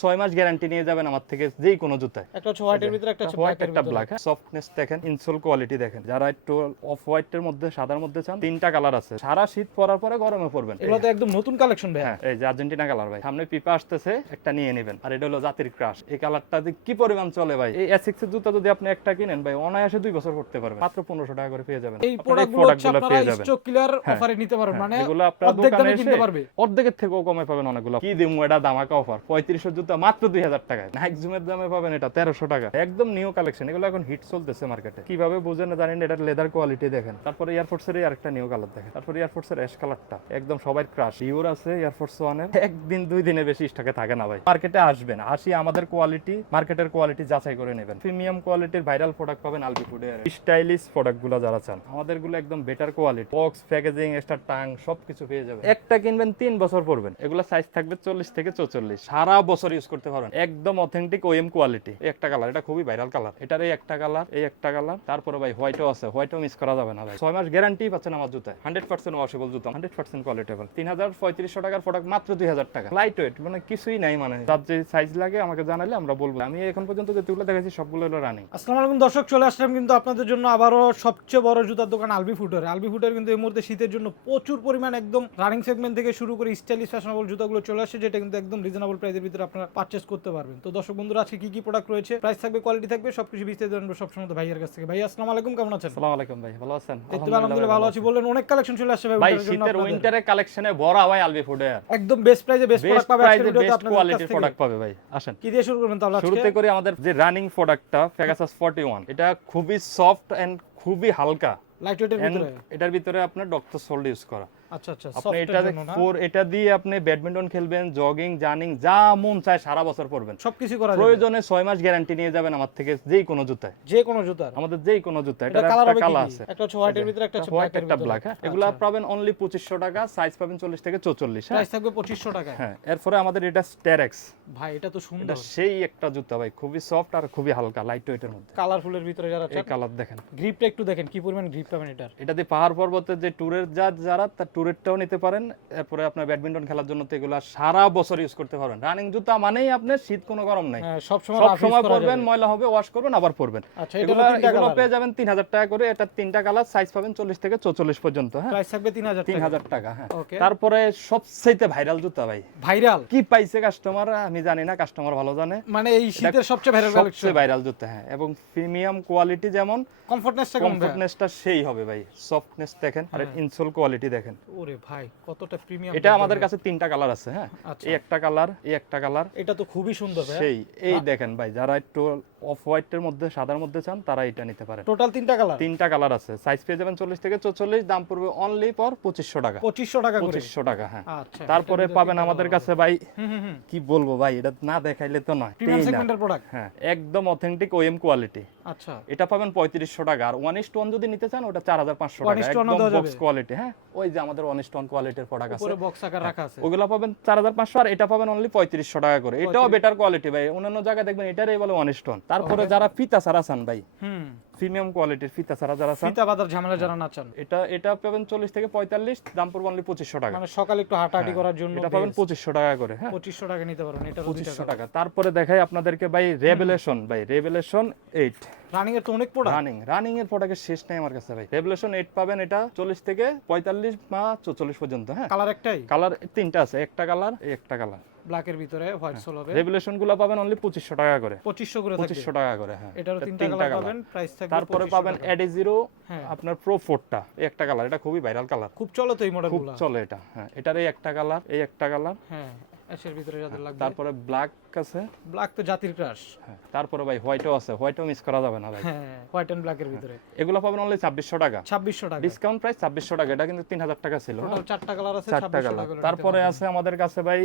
6 মাস guarantee নিয়ে যাবেন আমার থেকে যেই কোনো জুতায়। একটা হচ্ছে হোয়াইটের ভিতরে, একটা হচ্ছে হোয়াইট ব্ল্যাকের একটা ভিতরে। ব্ল্যাক, সফটনেস দেখেন, ইনসোল কোয়ালিটি দেখেন। যারা একটু অফ হোয়াইটের মধ্যে সাদার মধ্যে চান, তিনটা কালার আছে। সারা শীত পরার পরে গরমে পরবেন। এগুলো তো একদম নতুন কালেকশন ভাই। হ্যাঁ, এই যে আর্জেন্টিনা কালার ভাই, সামনে পিপা আসতেছে, একটা নিয়ে নেবেন। আর এটা হলো জাতির ক্রাশ। এই কালারটা যে কি পরিমাণ চলে ভাই, এই এসিক্স এর জুতা যদি আপনি একটা কিনেন ভাই, অনায়াসে 2 বছর পড়তে পারবেন, মাত্র 1500 টাকা করে পেয়ে যাবেন। এই প্রোডাক্টগুলো হচ্ছে আপনারা স্টক ক্লিয়ার অফারে নিতে পারবেন, মানে এগুলো আপনারা অর্ধেক দোকানে দামে এসে কিনতে পারবে। অর্ধেকের থেকেও কমে পাবেন অনেকগুলো। কি দিমু এটা ধামাকা অফার, 3500 জুতা মাত্র 2000 টাকায়। নাইক জুমের দামে পাবেন এটা 1300 টাকা, একদম নিউ কালেকশন। এগুলো এখন হিট চলতেছে মার্কেটে। কিভাবে বুঝেন না জানেন, এটার লেদার কোয়ালিটি দেখেন। তারপরে এয়ারফোর্স এর আরেকটা নিউ কালার দেখেন। তারপরে এয়ারফোর্স এর অ্যাশ কালারটা একদম সবাই ক্রাশ। ইউর আছে এয়ারফোর্স ওয়ানের, একদিন 2 দিনে বেশি স্টকে থাকে না ভাই। মার্কেটে আসবেন, আসি আমাদের কোয়ালিটি, মার্কেটের কোয়ালিটি যাচাই করে নেবেন। প্রিমিয়াম কোয়ালিটির ভাইরাল প্রোডাক্ট পাবেন আলবি ফুডে। স্টাইলিশ প্রোডাক্টগুলো যারা চান, আমাদেরগুলো একদম better quality, box, packaging, extra tongue সবকিছু পেয়ে যাবেন। একটা কিনবেন 3 বছর পরবেন। এগুলো সাইজ থাকবে 40 থেকে 44, সারা বছর ইউজ করতে পারবেন। একদম অথেন্টিক ওএম কোয়ালিটি। এই একটা কালার, এটা খুবই ভাইরাল কালার। এটার এই একটা কালার, এই একটা কালার। তারপরে ভাই হোয়াইটও আছে, হোয়াইটও মিস করা যাবে না ভাই। 6 মাস গ্যারান্টি পাচ্ছেন আমার জুতায়। 100% ওয়াশেবল জুতা, 100% কোয়ালিটেবল। 3500 টাকার প্রোডাক্ট মাত্র 2000 টাকা। লাইট ওয়েট, মানে কিছুই নাই। মানে যার যে সাইজ লাগে আমাকে জানালে আমরা বলবো। আমি এখন পর্যন্ত যেগুলো দেখাচ্ছি সবগুলো হলো রানিং। আসসালামু আলাইকুম দর্শক, চলে আসলাম কিন্তু আপনাদের জন্য আবারও সবচেয়ে বড় জুতার দোকান আলবি ফুটের। আলবি ফুটের কিন্তু এই মুহূর্তে শীতের জন্য প্রচুর পরিমাণ একদম রানিং সেগমেন্ট থেকে শুরু করে স্টাইলিশ ফ্যাশনেবল জুতাগুলো চলে আসছে, যেটা কিন্তু একদম রিজনেবল প্রাইসের ভিতরে আপনারা পারচেজ করতে পারবেন। তো দর্শক বন্ধুরা, আজকে কি কি প্রোডাক্ট রয়েছে, প্রাইস থাকবে, কোয়ালিটি থাকবে, সবকিছু বিস্তারিত জানবো সবসময় তো ভাইয়ের কাছ থেকে। ভাই আসসালামু আলাইকুম, কেমন আছেন? আসসালামু আলাইকুম ভাই, ভালো আছেন? আলহামদুলিল্লাহ ভালো আছি। বললেন অনেক কালেকশন চলে আসছে ভাই ভাই, উইন্টারের জন্য। শীতের উইন্টারের কালেকশনে ভরা ভাই আলবি ফুডে। একদম বেস্ট প্রাইসে বেস্ট প্রোডাক্ট পাবে আজকের ভিডিওতে বেস্ট আপনাদের কাছ কোয়ালিটির থেকে। প্রোডাক্ট পাবে ভাই। আসেন কি দিয়ে শুরু করবেন তাহলে আজকে? শুরুতে করি আমাদের যে রানিং প্রোডাক্টটা পেগাসাস 41। এটা খুবই সফট এন্ড খুবই হালকা, লাইট ওয়েটের ভিতরে। এটার ভিতরে আপনার ডক্টর সোল্ড ইউজ করা। আচ্ছা আচ্ছা, আপনি এটা দিয়ে আপনি ব্যাডমিন্টন খেলবেন, জগিং, জার্নিং, যা মন চায় সারা বছর পরবেন, সবকিছু করা যাবে। প্রয়োজনে 6 মাস গ্যারান্টি নিয়ে যাবেন আমার থেকে যেই কোনো জুতায়, যে কোনো জুতার। আমাদের যেই কোনো জুতা। এটা এটা কালার একটা হবে কালার কি? আছে, একটা হচ্ছে হোয়াইটের ভিতরে, একটা হচ্ছে হোয়াইট, ব্ল্যাকের একটা ভিতরে। ব্ল্যাক। হ্যাঁ, এগুলা পাবেন অনলি 2500 টাকা, সাইজ পাবেন 40 থেকে 44। প্রাইস থাকবে 2500 টাকা। হ্যাঁ, এরপরে আমাদের এটা স্টেরেক্স। ভাই এটা তো এটা সুন্দর, সেই একটা জুতা ভাই, খুবই সফট আর খুবই হালকা, লাইট ওয়েটের মধ্যে। কালারফুলের ভিতরে যারা এই চান। কালার দেখেন, গ্রিপটা একটু দেখেন কি পরিমাণ গ্রিপ পাবেন এটার। এটা দিয়ে পাহাড় পর্বতের যে ট্যুরের যারা তার ট্যুরেরটাও নিতে পারেন। এরপরে আপনার ব্যাডমিন্টন খেলার জন্য তো এগুলো সারা বছর ইউজ করতে পারবেন। রানিং জুতা মানেই আপনার শীত কোনো গরম নাই, সব সময় পরবেন, ময়লা হবে ওয়াশ করবেন আবার পরবেন। আচ্ছা, এগুলো পেয়ে যাবেন 3000 টাকা করে। এটা 3টা কালার, সাইজ পাবেন 40 থেকে 44 পর্যন্ত। হ্যাঁ, প্রাইস থাকবে 3000 টাকা। হ্যাঁ, ওকে। তারপরে সবচেয়ে ভাইরাল জুতা ভাই, ভাইরাল কি পাইছে কাস্টমার আমি জানি না, কাস্টমার ভালো জানে। মানে এই শীতের সবচেয়ে ভাইরাল কালেকশন, সবচেয়ে ভাইরাল জুতা। হ্যাঁ, এবং প্রিমিয়াম কোয়ালিটি, যেমন কমফোর্টনেসটা সেই হবে ভাই। সফটনেস দেখেন আর ইনসোল কোয়ালিটি দেখেন। ওরে ভাই কতটা প্রিমিয়াম। এটা আমাদের কাছে 3টা কালার আছে। হ্যাঁ, এই একটা কালার, এই একটা কালার। এটা তো খুবই সুন্দর ভাই। সেই এই দেখেন ভাই, যারা একটু অফ হোয়াইটের মধ্যে সাদার মধ্যে চান তারা এটা নিতে পারেন। টোটাল 3টা কালার, 3টা কালার আছে, সাইজ পেয়ে যাবেন 40 থেকে 44, দাম পড়বে অনলি ফর 2500 টাকা। 2500 টাকা করে। 2500 টাকা। হ্যাঁ, আচ্ছা। তারপরে পাবেন আমাদের কাছে ভাই, হুম কি বলবো ভাই, এটা না দেখাইলে তো নয়, প্রিমিয়াম সেগমেন্টের প্রোডাক্ট। হ্যাঁ, একদম অথেন্টিক ওএম কোয়ালিটি। আচ্ছা, এটা পাবেন 3500 টাকা। আর 1:1 যদি নিতে চান ওটা 4500 টাকা, একদম বক্স কোয়ালিটি। হ্যাঁ, ওই যে আমাদের 1:1 কোয়ালিটির প্রোডাক্ট আছে, পুরো বক্স আকার রাখা আছে, ওগুলা পাবেন 4500। আর এটা পাবেন অনলি 3500 টাকা করে। এটাও বেটার কোয়ালিটি ভাই, অন্যান্য জায়গায় দেখবেন এটারই বলে 1:1। তারপরে যারা ফিতা ছাড়া চান ভাই, প্রিমিয়াম কোয়ালিটির ফিতা ছাড়া যারা চান, ফিতা বাঁধার ঝামেলা যারা না চান, এটা পাবেন 40 থেকে 45, দাম পড়বে অনলি 2500 টাকা। মানে সকালে একটু হাঁটাহাঁটি করার জন্য এটা পাবেন 2500 টাকা করে। হ্যাঁ, 2500 টাকা নিতে পারবেন। এটা 2500 টাকা। তারপরে দেখাই আপনাদেরকে ভাই রেভেলেশন, ভাই রেভেলেশন 8। রানিং এর তো অনেক প্রোডাক্ট, রানিং এর প্রোডাক্টের শেষ নাই আমার কাছে ভাই। রেভেলেশন 8 পাবেন, এটা 40 থেকে 45 বা 44 পর্যন্ত। হ্যাঁ, কালার একটাই, কালার 3টা আছে, একটা কালার, এই একটা কালার, ব্ল্যাক এর ভিতরে হোয়াইট সোল হবে। রেভেলেশন গুলো পাবেন অনলি 2500 টাকা করে। 2500 করে থাকবে, 2500 টাকা করে। হ্যাঁ, এটারও 3টা কালার পাবেন, প্রাইস থাকবে। তারপরে পাবেন Adizero হ্যাঁ, আপনার Pro 4টা, এই একটা কালার, এটা খুবই ভাইরাল কালার, খুব চলে তো এই খুব মডেলগুলো। চলে এটা। হ্যাঁ, এটার এই একটা কালার, এই একটা কালার। হ্যাঁ, অ্যাশের ভিতরে যাদের লাগবে। তারপরে ব্ল্যাক আছে। ব্ল্যাক তো জাতির ক্রাশ। হ্যাঁ, তারপরে ভাই হোয়াইটও আছে, হোয়াইটও মিস করা যাবে না ভাই। হ্যাঁ, হোয়াইট এন্ড ব্ল্যাক এর ভিতরে। এগুলো পাবেন অনলি 2600 টাকা। 2600 টাকা ডিসকাউন্ট প্রাইস 2600 টাকা। এটা কিন্তু 3000 টাকা ছিল। টোটাল 4টা কালার আছে, 4টা 2600 কালার। টাকা। তারপরে আছে আমাদের কাছে ভাই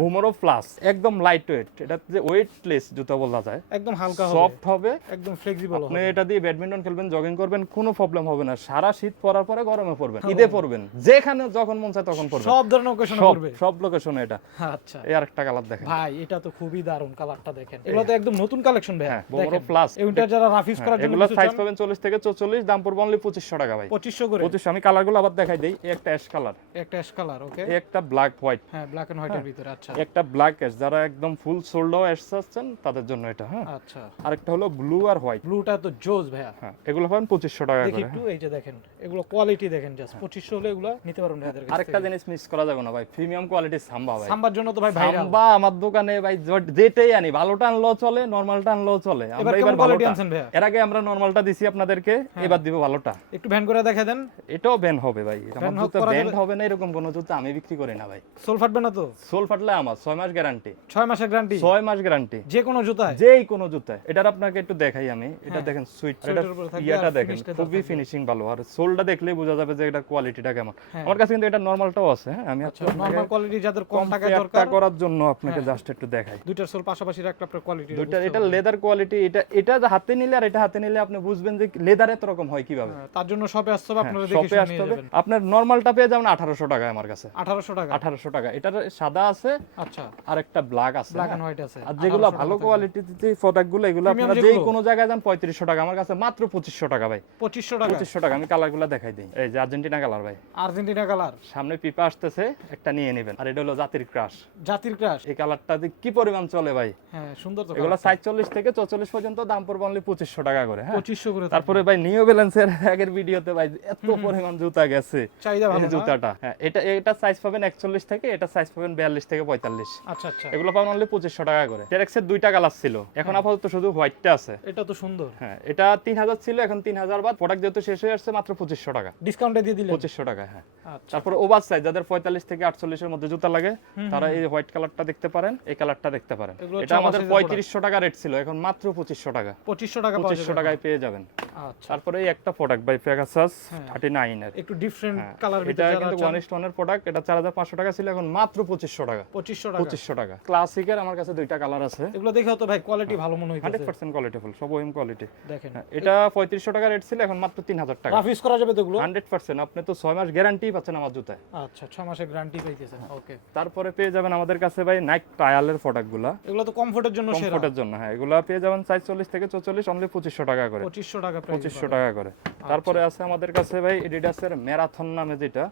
বুমরো প্লাস, একদম লাইট ওয়েট। এটা যে ওয়েটলেস জুতা বলা যায়, একদম হালকা হবে, সফট হবে, একদম ফ্লেক্সিবল হবে। আপনি এটা দিয়ে ব্যাডমিন্টন খেলবেন, জগিং করবেন, কোনো প্রবলেম হবে না। সারা শীত পরার পরে গরমে পরবেন, ঈদে পরবেন, যেখানে যখন মন চায় তখন পরবেন, সব ধরনের অকেশনে পরবে, সব লোকেশনে এটা। আচ্ছা। আচ্ছা এই আরেকটা কালার দেখেন ভাই এটা তো খুবই দারুণ কালারটা দেখেন এগুলো তো একদম নতুন কালেকশন ভাই হ্যাঁ বোমরো প্লাস এই উইন্টার যারা রাফিস করার জন্য এগুলো সাইজ পাবেন 40 থেকে 44, দাম পড়বে অনলি 2500 টাকা ভাই। 2500 করে 2500। আমি কালারগুলো আবার দেখাই দেই। এই একটা অ্যাশ কালার, একটা অ্যাশ কালার, ওকে, এই একটা ব্ল্যাক হোয়াইট, হ্যাঁ ব্ল্যাক এন্ড হোয়াইটের ভিতরে, আচ্ছা একটা ব্ল্যাক অ্যাশ, যারা একদম ফুল সোল্ডও অ্যাশ চাচ্ছেন তাদের জন্য এটা। হ্যাঁ আচ্ছা, আরেকটা হলো ব্লু আর হোয়াইট। ব্লুটা তো জোস ভাইয়া। হ্যাঁ এগুলো পাবেন 2500 টাকা দেখি করে। একটু, এই যে দেখেন এগুলো কোয়ালিটি দেখেন, জাস্ট 2500 হলে এগুলো নিতে পারবেন ভাইদের কাছে। আরেকটা জিনিস মিস করা যাবে না ভাই, প্রিমিয়াম কোয়ালিটির সাম্বা ভাই। সাম্বার জন্য তো ভাই ভাইরাল। সাম্বা আমার দোকানে ভাই যেটাই আনি, ভালোটা আনলেও চলে, নরমালটা আনলেও চলে। এবার আমরা কেমন এবার কোয়ালিটি ভালোটা আনছেন ভাইয়া? এর আগে আমরা নরমালটা দিছি আপনাদেরকে, এবার দিব ভালোটা। একটু ভ্যান করে দেখা দেন। এটাও ব্যান হবে ভাই, আমার Ban জুতা করা ব্যান্ড যাবে? হবে না এরকম কোনো জুতা আমি বিক্রি করি না ভাই। সোল ফাটবে না তো? সোল ফাটলে আমার 6 মাস গ্যারান্টি। 6 মাসের গ্যারান্টি 6 মাস গ্যারান্টি যে কোনো জুতায়? যেই কোনো জুতায়। এটার আপনাকে একটু দেখাই আমি, এটা দেখেন সুইট, এটা সুইটের উপরে থাকবে ইয়াটা আর দেখেন ফিনিশটা খুবই থাকবে। ফিনিশিং ভালো, আর সোলটা দেখলেই বোঝা যাবে যে এটা কোয়ালিটিটা কেমন। হ্যাঁ। আমার কাছে কিন্তু এটা নরমালটাও আছে। হ্যাঁ আমি আচ্ছা নরমাল কোয়ালিটি যাদের কম টাকায় কম্পেয়ারটা দরকার, করার জন্য আপনাকে জাস্ট একটু দেখাই। দুইটার সোল পাশাপাশি রাখলে আপনার কোয়ালিটি দুইটা, এটা লেদার কোয়ালিটি, এটা যে হাতে নিলে আর এটা হাতে নিলে আপনি বুঝবেন যে লেদার এত রকম হয় কিভাবে। তার জন্য শপে আসতে হবে, আপনারা দেখে শপে শুনে আসতে নিয়ে হবে। যাবেন। আপনার নরমালটা পেয়ে যাবেন 1800 টাকায় আমার কাছে। 1800 টাকা? 1800 টাকা। এটার সাদা আছে আচ্ছা, আর একটা ব্ল্যাক আছে। ব্ল্যাক এন্ড হোয়াইট আছে। আর যেগুলো ভালো কোয়ালিটির যে প্রোডাক্টগুলো, এগুলো Premium আপনারা যেগুলো? যেই কোনো জায়গায় যান 3500 টাকা, আমার কাছে মাত্র 2500 টাকা ভাই। 2500 টাকা 2500 টাকা। আমি কালারগুলো দেখাই দিই। এই যে আর্জেন্টিনা কালার ভাই, আর্জেন্টিনা কালার, সামনে পিপা আসতেছে, একটা নিয়ে নেবেন। আর এটা হলো জাতির ক্রাশ। জাতির ক্রাশ, এই কালারটা যে কি পরিমাণ চলে ভাই। হ্যাঁ সুন্দর তো। এগুলো 47 থেকে 44 পর্যন্ত, দাম পড়বে অনলি 2500 টাকা করে। হ্যাঁ 2500 করে। তারপরে ভাই নিউ ব্যালেন্সের আগের ভিডিওতে ভাই এত পরিমাণ জুতা গেছে, চাহিদা ভালো এই না? জুতাটা। হ্যাঁ এটা সাইজ পাবেন 41 থেকে, এটা সাইজ পাবেন 42 থেকে 45। আচ্ছা আচ্ছা, এগুলো পাবেন অনলি 2500 টাকা করে। টেরেক্সের দুইটা কালার ছিল, এখন আপাতত শুধু হোয়াইটটা আছে। এটা তো সুন্দর। হ্যাঁ এটা 3000 ছিল, এখন 3000 বাদ, প্রোডাক্ট যেহেতু শেষ হয়ে আসছে মাত্র 2500 টাকা। ডিসকাউন্টে দিয়ে দিলেন? 2500 টাকা। হ্যাঁ আচ্ছা, তারপরে ওভার সাইজ যাদের 45 থেকে 48 এর মধ্যে জুতা লাগে, তারা এই হোয়াইট কালারটা দেখতে পারেন, এই কালারটা দেখতে পারেন। এগুলো এটা আমাদের 6 মাসের 3500 টাকা রেট ছিল, এখন মাত্র 2500 টাকা। 2500 টাকা পাওয়া 2500 যাবে। টাকায় পেয়ে যাবেন। আচ্ছা, তারপরে এই একটা প্রোডাক্ট বাই পেগাসাস হ্যাঁ। 39 এর, একটু ডিফারেন্ট হ্যাঁ, কালার এটা ভিতরে কিন্তু 1:1 এর প্রোডাক্ট। এটা 4500 টাকা ছিল, এখন মাত্র 2500 টাকা। 2500 টাকা। 2500 টাকা। ক্লাসিকের আমার কাছে দুইটা কালার আছে, এগুলো দেখেও তো ভাই কোয়ালিটি ভালো মনে হইতেছে। 100% কোয়ালিটিফুল, সব ওএম কোয়ালিটি। দেখেন এটা 3500 টাকা রেট ছিল, এখন মাত্র 3000 টাকা। রাফ ইউজ করা যাবে তো এগুলো? 100%। আপনি তো 6 মাস গ্যারান্টি পাচ্ছেন আমার জুতায়। আচ্ছা 6 মাসের গ্যারান্টি পাইতেছেন, ওকে। তারপরে পেয়ে যাবেন আমাদের কাছে ভাই নাইক ট্রায়ালের প্রোডাক্টগুলো, এগুলো তো কমফোর্টের জন্য সেরা। কমফোর্টের জন্য। হ্যাঁ এগুলো পেয়ে যাবেন সাইজ 40 থেকে 44, অনলি 2500 টাকা করে। 2500 টাকা প্রাইস। 2500 টাকা করে। তারপরে আছে আমাদের কাছে ভাই এডিডাসের ম্যারাথন নামে যেটা,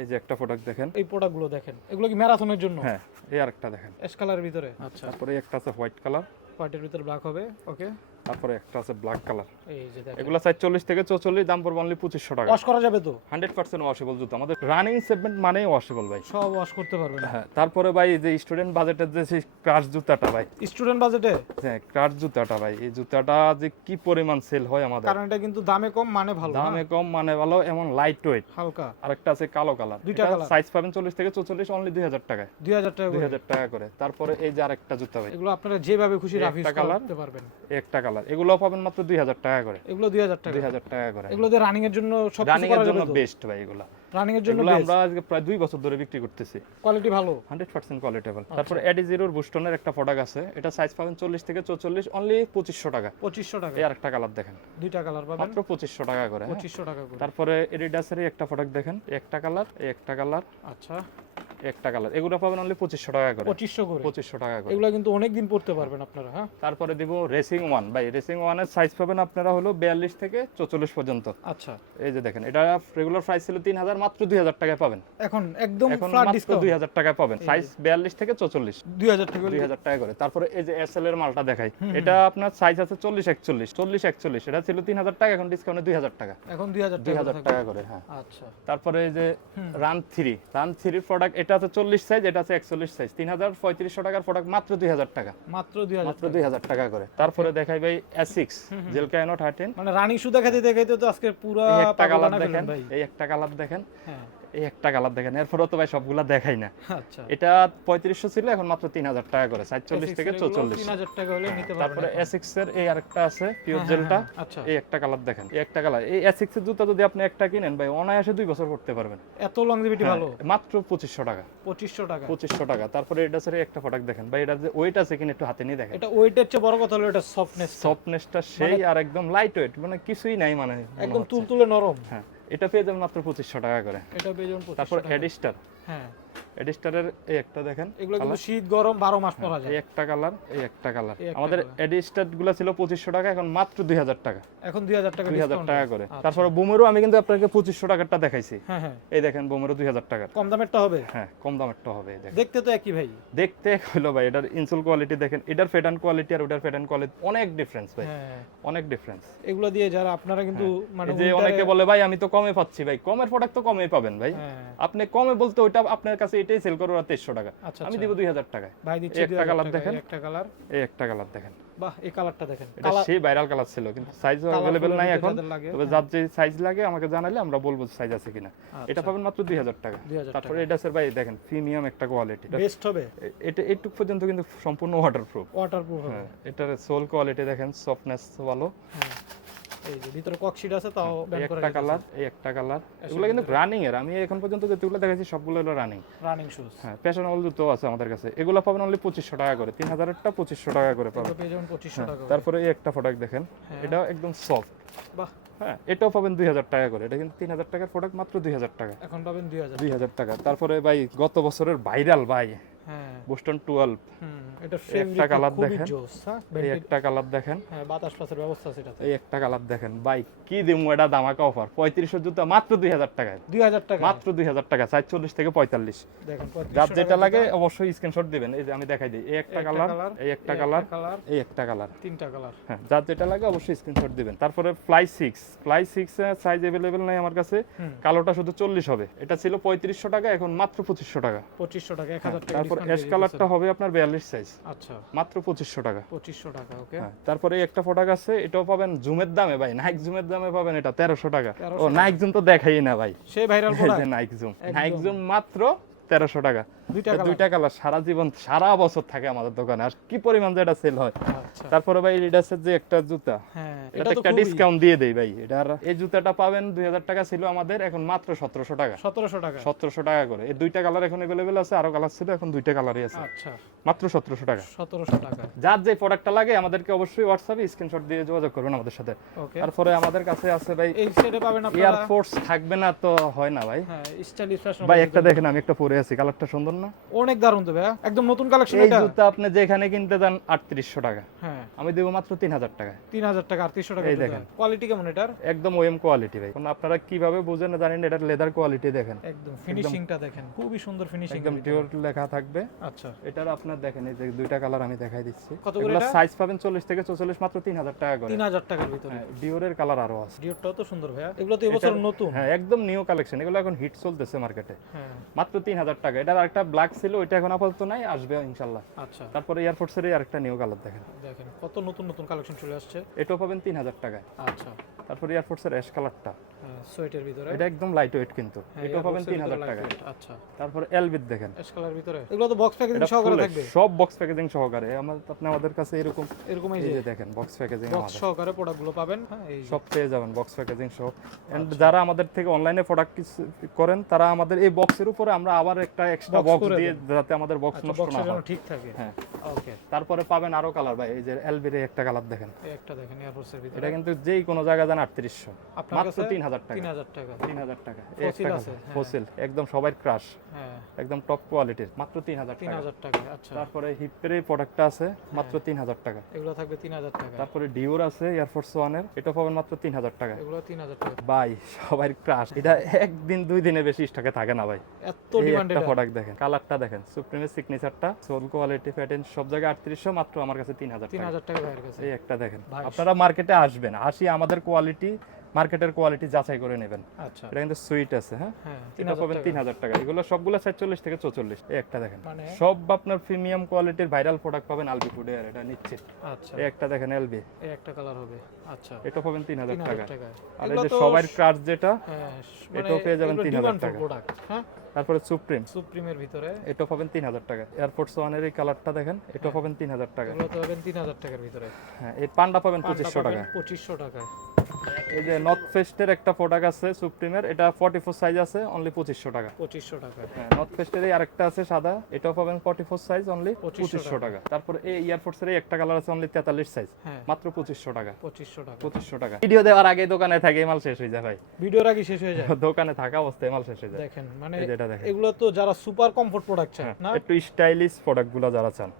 এই যে একটা প্রোডাক্ট দেখেন, এই প্রোডাক্টগুলো দেখেন, এগুলো কি ম্যারাথনের জন্য? হ্যাঁ এই আরেকটা দেখেন, অ্যাশ কালারের ভিতরে। আচ্ছা, তারপরে একটা আছে হোয়াইট কালার, হোয়াইটের ভিতরে ব্ল্যাক হবে, ওকে। তারপরে একটা আছে ব্ল্যাক কালার। এই যে দেখেন, এগুলো সাইজ 40 থেকে 44, দাম পড়বে অনলি 2500 টাকা। ওয়াশ করা যাবে তো? 100% ওয়াশেবল জুতো, আমাদের রানিং সেগমেন্ট মানেই ওয়াশেবল ভাই। সব ওয়াশ করতে পারবেন। হ্যাঁ তারপরে ভাই এই যে স্টুডেন্ট বাজেটের যে সেই ক্রাশ জুতাটা ভাই, স্টুডেন্ট বাজেটে? হ্যাঁ ক্রাশ জুতাটা ভাই, এই জুতাটা যে কি পরিমাণ সেল হয় আমাদের, কারণ এটা কিন্তু দামে কম মানে ভালো। দামে কম মানে ভালো, এমন লাইট ওয়েট। হালকা। আরেকটা আছে কালো কালার, দুইটা কালার। সাইজ পাবেন 40 থেকে 44, অনলি 2000 টাকায়। 2000 টাকা করে। 2000 টাকা করে। তারপরে এই যে আরেকটা জুতা ভাই, এগুলো আপনারা যেভাবে খুশি রাফ ইউজ একটা কালার, করতে পারবেন। একটা কালার, এগুলো পাবেন মাত্র 2000 টাকা করে। এগুলো 2000 টাকা। 2000 টাকা করে। এগুলো দিয়ে রানিং এর জন্য সব কিছু রানিং এর করা জন্য যাবে তো? বেস্ট ভাই এগুলো। রানিং এর জন্য এগুলো বেস্ট। আমরা আজকে প্রায় 2 বছর ধরে বিক্রি করতেছি। কোয়ালিটি ভালো। 100% কোয়ালিটেবল। তারপরে এডি জিরোর বুস্টনের একটা প্রোডাক্ট আছে, এটা সাইজ পাবেন 40 থেকে 44, অনলি 2500 টাকা। 2500 টাকা। এই আরেকটা কালার দেখেন, দুইটা কালার পাবেন মাত্র 2500 টাকা করে। হ্যাঁ। 2500 টাকা করে। তারপরে এডিডাসের একটা প্রোডাক্ট দেখেন, একটা কালার, একটা কালার, আচ্ছা একটা কালার, এগুলো পাবেন অনলি 2500 টাকা করে। 2500 করে। 2500 টাকা করে। এগুলো কিন্তু অনেক দিন পড়তে পারবেন আপনারা। হ্যাঁ তারপরে দিব রেসিং ওয়ান ভাই, রেসিং ওয়ানের সাইজ পাবেন আপনারা হলো 42 থেকে 44 পর্যন্ত। আচ্ছা, এই যে দেখেন, এটা রেগুলার প্রাইস ছিল 3000, মাত্র 2000 টাকায় পাবেন। এখন একদম এখন ফ্ল্যাট মাত্র ডিসকাউন্ট। 2000 টাকায় পাবেন, সাইজ 42 থেকে 44, 2000 টাকা করে। 2000 টাকা করে। তারপরে এই যে এসএল এর মালটা দেখাই, এটা আপনার সাইজ আছে 40 41, 40 41, এটা ছিল 3000 টাকা, এখন ডিসকাউন্টে 2000 টাকা। এখন 2000 টাকা 2000 টাকা করে। হ্যাঁ আচ্ছা, তারপরে এই যে রান 3 প্রোডাক্ট, এটা আছে 40 সাইজ, এটা আছে 41 সাইজ, 3500 টাকার প্রোডাক্ট, মাত্র 2000 টাকা। মাত্র 2000 মাত্র 2000 টাকা করে। তারপরে দেখাই ভাই এসিক্স জেলকাইনো 13, মানে রানী শু দেখাতে দেখাইতে তো আজকে পুরো এই একটা পাগল কালার বানায় দেখেন, ফেললেন ভাই। এই একটা কালার দেখেন, হ্যাঁ এই একটা কালার দেখেন। এরপরও তো ভাই সবগুলা দেখাই না। আচ্ছা, এটা 3500 ছিল, এখন মাত্র 3000 টাকা করে, সাইজ 40 থেকে 44। 3000 টাকা হলে নিতে পারবেন। তারপরে এসিক্স এর এই আরেকটা আছে পিওর জেলটা, আচ্ছা, এই একটা কালার দেখেন, এই একটা কালার। এই এসিক্স এর জুতা যদি আপনি একটা কিনেন ভাই, অনায়াসে 2 বছর পড়তে পারবেন। এত লংজিভিটি ভালো। মাত্র 2500 টাকা। 2500 টাকা। 2500 টাকা। তারপরে এটা স্যার একটা প্রোডাক্ট দেখেন ভাই, এটা যে ওয়েট আছে কিনা একটু হাতে নিয়ে দেখেন। এটা ওয়েটের চেয়ে বড় কথা হলো এটা সফটনেস। সফটনেসটা সেই, আর একদম লাইট ওয়েট, মানে কিছুই নাই, মানে একদম তুলতুলে নরম। হ্যাঁ এটা পেয়ে যাবেন মাত্র 2500 টাকা করে। এটা পেয়ে যাবেন 2500 তারপর টাকা। এডিস্টার, হ্যাঁ এডিস্টারের এই একটা দেখেন এগুলো কিন্তু শীত গরম 12 মাস পরা যায়। এই একটা কালার, এই একটা কালার। এই একটা আমাদের colour। এডিস্টার গুলো ছিল 2500 টাকা, এখন মাত্র 2000 টাকা। এখন 2000 টাকা 2000 ডিসকাউন্ট টাকা করে। তারপরে বুমেরও আমি কিন্তু আপনাকে 2500 টাকারটা দেখাইছি। হ্যাঁ হ্যাঁ, এই দেখেন বুমেরও 2000 টাকা। কম দামেরটা হবে। হ্যাঁ, কম দামেরটা হবে। এই দেখেন দেখতে তো একই ভাই। দেখতে হলো ভাই, এটার ইনসোল কোয়ালিটি দেখেন, এটার ফেটান কোয়ালিটি আর ওটার ফেটান কোয়ালিটি অনেক ডিফারেন্স ভাই, হ্যাঁ, অনেক ডিফারেন্স। এগুলো দিয়ে যারা আপনারা কিন্তু মানে যে অনেকে বলে ভাই আমি তো কমে পাচ্ছি, ভাই কমের প্রোডাক্ট তো কমে পাবেন ভাই। হ্যাঁ, আপনি কমে বলতে ওইটা আপনার কাছে এটাই সেল করো 2300 টাকা, আচ্ছা আমি দিব 2000 টাকায়। ভাই দিচ্ছি এই একটা 2000 কালার টাকা, দেখেন, এই একটা কালার। এই একটা কালার দেখেন, বাহ, এই কালারটা দেখেন। এটা সেই ভাইরাল কালার ছিল, কিন্তু সাইজ अवेलेबल নাই এখন। তবে যার যে সাইজ লাগে আমাকে জানালে আমরা বলবো সাইজ আছে কিনা। এটা পাবেন মাত্র 2000 টাকা। 2000 তারপরে এটা স্যার ভাই দেখেন প্রিমিয়াম একটা কোয়ালিটি, বেস্ট হবে। এটা এইটুক পর্যন্ত কিন্তু সম্পূর্ণ ওয়াটারপ্রুফ। ওয়াটারপ্রুফ হবে। এটার সোল কোয়ালিটি দেখেন, সফটনেস ভালো। হ্যাঁ, এই যে ভিতরে ককশিট আছে তাও এই ব্যান্ড করে একটা কালার, এই একটা কালার। এগুলো কিন্তু রানিং এর, আমি এখন পর্যন্ত যেগুলো দেখাইছি সবগুলো হলো রানিং। Running shoes. হ্যাঁ, ফ্যাশনেবল জুতো আছে আমাদের কাছে, এগুলো পাবেন অনলি 2500 টাকা করে। 3000 এরটা 2500 টাকা করে পাবেন। এগুলো পেয়ে যাবেন 2500 টাকা করে। তারপরে এই একটা প্রোডাক্ট দেখেন, এটা একদম সফট। বাহ, হ্যাঁ, এটাও পাবেন 2000 টাকা করে। এটা কিন্তু 3000 টাকার প্রোডাক্ট, মাত্র 2000 টাকা। এখন পাবেন 2000। 2000 টাকা। তারপরে ভাই গত বছরের ভাইরাল ভাই হ্যাঁ, বোস্টন 12, এটা ফ্রেম একটা কালার দেখেন, জোস। হ্যাঁ, এই একটা কালার দেখেন, হ্যাঁ, বাতাস পাসের ব্যবস্থা আছে এটাতে। এই একটা কালার দেখেন। ভাই কি দিমু, এটা ধামাকা অফার। 3500 জুতা মাত্র 2000 টাকায়, 2000 টাকা মাত্র 2000 টাকা, 40 থেকে 45। দেখেন, যার যেটা লাগে অবশ্যই স্ক্রিনশট দিবেন। এই যে আমি দেখাই দিই, এই একটা কালার, এই একটা কালার, কালার, এই একটা কালার। তিনটা কালার। হ্যাঁ, যার যেটা লাগে অবশ্যই স্ক্রিনশট দিবেন। তারপরে ফ্লাই 6 সাইজ अवेलेबल নাই আমার কাছে, কালোটা শুধু 40 হবে। এটা ছিল 3500 টাকা, এখন মাত্র 2500 টাকা। 2500 টাকা, 1000 টাকা। তারপর অ্যাশ কালারটা হবে আপনার 42 সাইজ, আচ্ছা, মাত্র 2500 টাকা। 2500 টাকা। ওকে, হ্যাঁ, তারপরে এই একটা প্রোডাক্ট আছে, এটাও পাবেন জুমের দামে ভাই, নাইক জুমের দামে পাবেন এটা 1300 টাকা। ও নাইক জুম তো দেখাই না ভাই, সেই ভাইরাল প্রোডাক্ট। নাইক জুম মাত্র 1300 টাকা। দুইটা কালার, সারা জীবন সারা বছর থাকে আমাদের দোকানে, আর কি পরিমাণ যে এটা সেল হয়। আচ্ছা, তারপরে ভাই এডিডাসের যে একটা জুতা, হ্যাঁ, এটা একটা ডিসকাউন্ট দিয়ে দেই ভাই। এটার এই জুতাটা পাবেন 2000 টাকা ছিল আমাদের, এখন মাত্র 1700 টাকা। 1700 টাকা। 1700 টাকা করে। এই দুইটা কালার এখন अवेलेबल আছে, আরো কালার ছিল, এখন দুইটা কালারই আছে, আচ্ছা, মাত্র 1700 টাকা। 1700 টাকা। যার যে প্রোডাক্টটা লাগে আমাদেরকে অবশ্যই হোয়াটসঅ্যাপে স্ক্রিনশট দিয়ে যোগাযোগ করবেন আমাদের সাথে। ওকে, তারপরে আমাদের কাছে আছে ভাই এই সাইডে পাবেন আপনারা। এয়ার ফোর্স, থাকবে না তো হয় না ভাই। হ্যাঁ, স্টাইলিশ ফ্যাশন। ভাই একটা দেখেন, আমি একটা পরে আছি, কালারটা সুন্দর না? অনেক দারুণ তো ভাই, একদম নতুন কালেকশন এই এটা। জুতা আপনি যেখানে কিনতে যান 3800 টাকা, হ্যাঁ, আমি দেব মাত্র 3000 টাকা। 3000 টাকা আর 300 টাকা। এই দেখেন। কোয়ালিটি কেমন এটার? একদম ওএম কোয়ালিটি ভাই, আপনারা কিভাবে বুঝেন না জানেন, এটার লেদার কোয়ালিটি দেখেন, একদম ফিনিশিংটা দেখেন, খুবই সুন্দর ফিনিশিং। একদম ডিওর লেখা থাকবে। আচ্ছা, এটার আপনার দেখেন, এই যে দুইটা কালার আমি দেখাই দিচ্ছি। কত করে এগুলা এটা? সাইজ পাবেন 40 থেকে 44, মাত্র 3000 টাকা করে। 3000 টাকার ভিতরে। হ্যাঁ, ডিওরের কালার আরো আছে। ডিওরটাও তো সুন্দর ভাইয়া, এগুলো তো এবছর নতুন। হ্যাঁ, একদম নিউ কালেকশন, এগুলো এখন হিট চলতেছে মার্কেটে। হ্যাঁ, মাত্র 3000 টাকা। এটার আরেকটা ব্ল্যাক ছিল, ওইটা এখন আপাতত নাই, আসবে ইনশাআল্লাহ। আচ্ছা, তারপরে এয়ারফোর্সের আরেকটা নিউ কালার দেখেন, দেখেন কত নতুন নতুন কালেকশন চলে আসছে। এটাও পাবেন 3000 টাকায়। আচ্ছা, তারপরে এয়ারফোর্সের অ্যাশ কালারটা, হ্যাঁ, সোয়েটের ভিতরে। এটা একদম লাইট ওয়েট কিন্তু, হ্যাঁ, এটাও পাবেন Air Force এর 3000 ভিতরে টাকায়। lightweight। আচ্ছা, তারপরে এলবিট দেখেন, অ্যাশ কালার ভিতরে। এগুলো তো বক্স প্যাকেজিং এটা সহকারে full থাকবে। সব বক্স প্যাকেজিং সহকারে। আপনি আমাদের কাছে এরকম এরকম এই এই যে যে দেখেন বক্স প্যাকেজিং বক্স সহকারে প্রোডাক্টগুলো পাবেন। হ্যাঁ, এই যে। সব পেয়ে যাবেন বক্স প্যাকেজিং সহ। এন্ড যারা আমাদের থেকে অনলাইনে প্রোডাক্ট করেন, তারা আমাদের এই বক্সের উপরে আমরা আবার একটা এক্সট্রা Box বক্স করে দিয়ে, দেন। যাতে আমাদের বক্স আচ্ছা, নষ্ট না বক্সের জন্য হয়। ঠিক থাকে। হ্যাঁ, ওকে, তারপরে পাবেন আরো কালার ভাই, এই যে এলবির একটা কালার দেখেন, এই একটা দেখেন এয়ারফোর্সের ভিতরে। এটা কিন্তু যেই কোনো জায়গা যান 3800, আপনার মাত্র কাছে 3000 টাকা। 3000 টাকা। 3000 টাকা। এই Fossil একটা আছে, হ্যাঁ। ফসিল, একদম সবাই ক্রাশ, হ্যাঁ, একদম টপ কোয়ালিটির, মাত্র 3000 টাকা। 3000 টাকা। আচ্ছা, তারপরে হিপের এই প্রোডাক্টটা আছে, মাত্র 3000 টাকা। এগুলো থাকবে 3000 টাকা। তারপরে ডিওর আছে এয়ারফোর্স ওয়ানের, এটা পাবেন মাত্র 3000 টাকা। এগুলো 3000 টাকা। ভাই সবাই ক্রাশ, এটা একদিন দুই দিনে বেশি স্টকে থাকে না ভাই। এত এই ডিমান্ড একটা এটা। প্রোডাক্ট দেখেন, কালারটা দেখেন, সুপ্রিমের সিগনেচারটা, সোল কোয়ালিটি, প্যাটার্ন সব জায়গায় 3800, মাত্র আমার কাছে 3000 টাকা। 3000 টাকা ভাইয়ের কাছে। এই একটা দেখেন, ভাই। আপনারা মার্কেটে আসবেন, আসি আমাদের কোয়ালিটি, মার্কেটের কোয়ালিটি যাচাই করে নেবেন। আচ্ছা, এটা কিন্তু সুইট আছে। হ্যাঁ, হ্যাঁ, এটা 3000 পাবেন টাকা। 3000 টাকা। এগুলো সবগুলো 40 থেকে 44। এই একটা দেখেন, মানে সব আপনার প্রিমিয়াম কোয়ালিটির ভাইরাল প্রোডাক্ট পাবেন আলবি ফুডে, আর এটা নিশ্চিত। আচ্ছা, এই একটা দেখেন এলবি, এই একটা কালার হবে। আচ্ছা, এটা পাবেন 3000 টাকা। 3000 টাকা। আর এই এগুলো যে তো সবার ক্রাশ যেটা, হ্যাঁ, এটাও পেয়ে যাবেন 3000 ডিমান্ড টাকা। প্রোডাক্ট। হ্যাঁ, তারপরে সুপ্রিম, সুপ্রিমের ভিতরে। এটা পাবেন 3000 টাকা। এয়ারফোর্স ওয়ানের এই কালারটা দেখেন, এটা পাবেন 3000 টাকা। এগুলো তো পাবেন 3000 টাকার ভিতরে। হ্যাঁ, এই পান্ডা পাবেন 2500 টাকা। 2500 টাকা। এই যে নর্থ ফেস্টের একটা প্রোডাক্ট আছে সুপ্রিমের, এটা 44 সাইজ আছে, অনলি 2500 টাকা। 2500 টাকা। হ্যাঁ, নর্থ ফেস্টের এই আরেকটা আছে সাদা, এটাও পাবেন 44 সাইজ, অনলি 2500 টাকা। তারপর এই এয়ারফোর্সের এই একটা কালার আছে, অনলি 43 সাইজ, হ্যাঁ মাত্র 2500 টাকা। 2500 টাকা। 2500 টাকা। ভিডিও দেওয়ার আগে দোকানে থাকে মাল শেষ হয়ে যায় ভাই, ভিডিওর আগে শেষ হয়ে যায়। দোকানে থাকা অবস্থায় মাল শেষ হয়ে যায়। দেখেন মানে এই যে এটা দেখেন, এগুলো তো যারা সুপার কমফোর্ট প্রোডাক্ট চায় না, একটু স্টাইলিশ প্রোডাক্টগুলো যারা চান।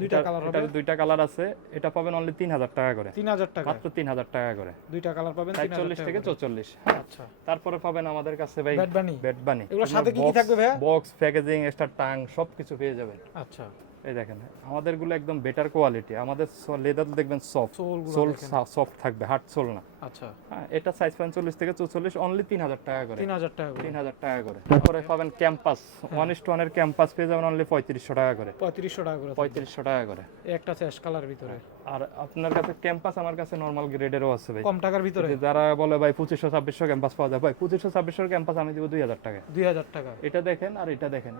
দুইটা কালার হবে, এটার দুইটা কালার আছে, এটা পাবেন অনলি 3000 টাকা করে। 3000 টাকা, মাত্র 3000 টাকা করে। দুইটা কালার পাবেন 40 থেকে 44। আচ্ছা, তারপরে পাবেন আমাদের কাছে ভাই ব্যাট বানি। ব্যাট বানি। এগুলোর সাথে কি কি থাকবে ভাই? বক্স, প্যাকেজিং, এক্সট্রা টাং সবকিছু পেয়ে যাবেন। আচ্ছা, এই দেখেন আমাদেরগুলো একদম বেটার কোয়ালিটি। আমাদের লেদার দেখবেন সফট, সোলগুলো সোল দেখেন। সফট থাকবে, হার্ড সোল না। আচ্ছা, হ্যাঁ, এটা সাইজ 45 থেকে 44, অনলি 3000 টাকা করে। 3000 টাকা করে। 3000 টাকা করে। তারপরে পাবেন ক্যাম্পাস 1:1 এর ক্যাম্পাস পেয়ে যাবেন অনলি 3500 টাকা করে। 3500 টাকা করে। 3500 টাকা করে। এই একটা শেষ কালার ভিতরে। আর আপনার কাছে ক্যাম্পাস, আমার কাছে নরমাল গ্রেডেরও আছে ভাই, কম টাকার ভিতরে। যে যারা বলে ভাই 2500-2600 ক্যাম্পাস পাওয়া যায়, ভাই 2500-2600 ক্যাম্পাস আমি দিব 2000 টাকা। 2000 টাকা। এটা দেখেন আর এটা দেখেন,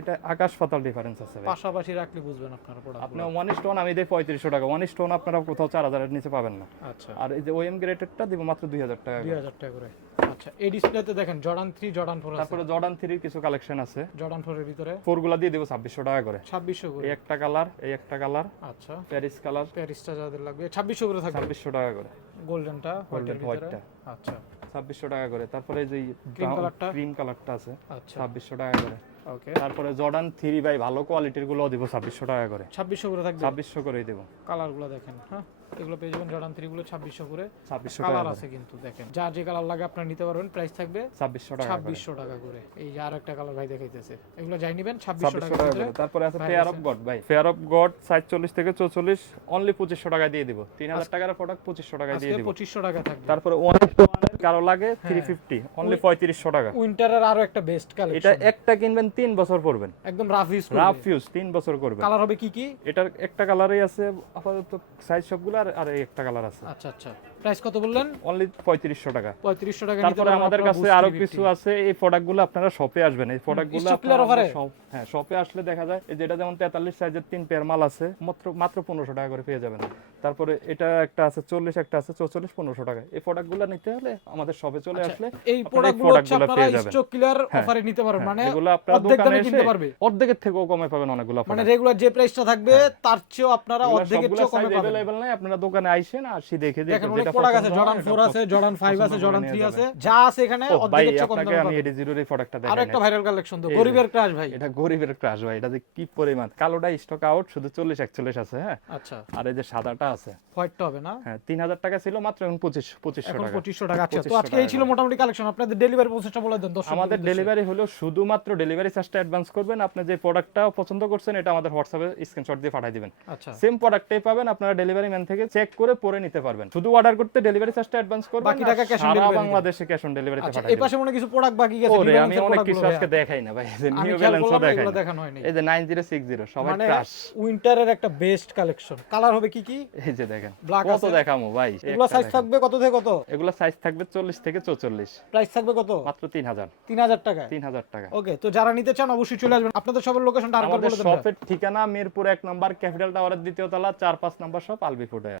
এটা আকাশ পাতাল ডিফারেন্স আছে ভাই। পাশাপাশি রাখলে বুঝবেন আপনারা প্রোডাক্ট। আপনি 1:1 আমি দেই 3500 টাকা, 1:1 আপনারা কোথাও 4000 এর নিচে পাবেন না। আচ্ছা, আর এই যে ওএম গ্রেডেরটা দিব মাত্র 2000 টাকা করে। 2000 টাকা করে। আচ্ছা, এই ডিসপ্লেতে দেখেন জর্ডান 3, জর্ডান 4 আছে। তারপরে জর্ডান 3 কিছু কালেকশন আছে, জর্ডান 4 এর ভিতরে 4 গুলা দিয়ে দেব 2600 টাকা করে। 2600 করে। এই একটা কালার, এই একটা কালার, আচ্ছা, প্যারিস কালার, প্যারিসটা যাদের লাগবে 2600 করে থাকবে। 2600 টাকা করে। গোল্ডেনটা, হোয়াইটের ভিতরে। হোয়াইটটা আচ্ছা, 2600 টাকা করে। তারপরে এই যে ক্রিম কালারটা, ক্রিম কালারটা আছে, আচ্ছা 2600 টাকা করে। ওকে। তারপরে জর্ডান 3 ভাই ভালো কোয়ালিটির গুলো দিব 2600 টাকা করে। 2600 করে থাকবে। 2600 করেই দেব। কালারগুলো দেখেন, হ্যাঁ এগুলো পেয়ে যাবেন জর্ডান 3 গুলো 2600 করে। 2600 কালার টাকা আছে কিন্তু দেখেন, যার যে কালার লাগে আপনারা নিতে পারবেন। প্রাইস থাকবে 2600 টাকা করে। 2600 টাকা করে। এই যে আরেকটা কালার ভাই দেখাইতেছে, এগুলো যাই নেবেন 2600 2600 টাকা টাকা করে। করে। তারপরে আছে ফেয়ার অফ গড ভাই, ফেয়ার অফ গড সাইজ 40 থেকে 44, অনলি 2500 টাকা দিয়ে দিব। 3000 টাকার প্রোডাক্ট 2500 টাকা দিয়ে আজকে দিব। 2500 টাকা থাকবে। তারপরে 1:1 এর কারো লাগে 350, অনলি 3500 টাকা। উইন্টারের আরো একটা বেস্ট এটা কালেকশন, একটা কিনবেন 3 বছর পরবেন, একদম রাফ ইউজ রাফ ইউজ 3 বছর করবেন। কালার হবে কি কি? এটার একটা কালারই আছে আপাতত, সাইজ সবগুলো আর এই একটা কালার আছে। আচ্ছা আচ্ছা, প্রাইস কত বললেন? অনলি 3500 টাকা। 3500 টাকা। তারপরে আমাদের কাছে আরো কিছু আছে, এই প্রোডাক্টগুলো আপনারা শপে আসবেন, এই প্রোডাক্টগুলো stock clear offer এ? হ্যাঁ শপে আসলে দেখা যায় এই যেটা যেমন 43 সাইজের 3 পেয়ার মাল আছে, মাত্র 1500 টাকা করে পেয়ে যাবেন। তারপরে এটা একটা আছে 40, একটা আছে 44, 1500 টাকা। এই প্রোডাক্টগুলো নিতে হলে আমাদের শপে চলে আসলে এই প্রোডাক্টগুলো হচ্ছে আপনারা স্টক ক্লিয়ার অফারে নিতে পারবেন, মানে এগুলো আপনারা অর্ধেক দোকানে দামে এসে কিনতে পারবে। অর্ধেকের থেকেও কমে পাবেন অনেকগুলো মানে রেগুলার যে প্রাইসটা থাকবে তার চেয়েও আপনারা অর্ধেকের চেয়ে কমে পাবেন। अवेलेबल নাই, আপনারা দোকানে আইসেন আসি দেখে দেখেন অনেক প্রোডাক্ট আছে, জর্ডান 4 আছে, জর্ডান 5 আছে, জর্ডান 3 আছে, যা আছে এখানে অর্ধেকের চেয়ে কম দামে আমি পাবেন। 80 এর প্রোডাক্টটা আর দেখাই। একটা ভাইরাল কালেকশন তো গরিবের ক্রাশ ভাই, এটা গরিবের ক্রাশ ভাই, এটা যে কি পরিমাণ। কালোটা স্টক আউট, শুধু 40 41 আছে। হ্যাঁ, আচ্ছা, আর এই যে সাদাটা আছে, হোয়াইটটা হবে না? হ্যাঁ 3000 টাকা ছিল, মাত্র এখন 2500 এখন টাকা। 2500 টাকা। আচ্ছা, তো 2500 আজকে এই ছিল মোটামুটি কালেকশন। আপনাদের ডেলিভারি প্রসেসটা বলে দেন দর্শক। আমাদের ডেলিভারি হলো শুধুমাত্র ডেলিভারি চার্জটা অ্যাডভান্স করবেন। আপনি যে প্রোডাক্টটা পছন্দ করছেন এটা আমাদের হোয়াটসঅ্যাপে স্ক্রিনশট দিয়ে পাঠিয়ে দিবেন। আচ্ছা, সেম প্রোডাক্টটাই পাবেন, আপনারা ডেলিভারি ম্যান থেকে চেক করে পরে নিতে পারবেন। শুধু অর্ডার করতে ডেলিভারি চার্জটা অ্যাডভান্স করবেন, বাকি টাকা ক্যাশ অন সারা ডেলিভারি। বাংলাদেশে ক্যাশ অন ডেলিভারিতে আচ্ছা, পাঠিয়ে এই দিবেন। পাশে মনে কিছু প্রোডাক্ট বাকি আছে, ওরে আমি অনেক কিছু আজকে দেখাই না ভাই, যে নিউ ব্যালেন্সও দেখাই না, দেখানো হয়নি। এই যে 9060 সবাই মানে ক্রাশ। উইন্টারের একটা বেস্ট কালেকশন। কালার হবে কি কি? এই যে দেখেন Black কত আছে? দেখামু ভাই। এগুলো সাইজ থাকবে কত থেকে কত? এগুলা সাইজ থাকবে 40 থেকে 44, প্রাইস থাকবে কত? মাত্র 3000 টাকা। 3000 টাকা। ওকে, তো যারা নিতে চান অবশ্যই চলে আসবেন। আপনাদের সবার লোকেশনটা আরেকবার আমাদের বলে দেন। শপের ঠিকানা মিরপুর 1 নম্বর, ক্যাপিটাল টাওয়ারের 2য় তলা, 4-5 নম্বর শপ, আলবি ফুডে।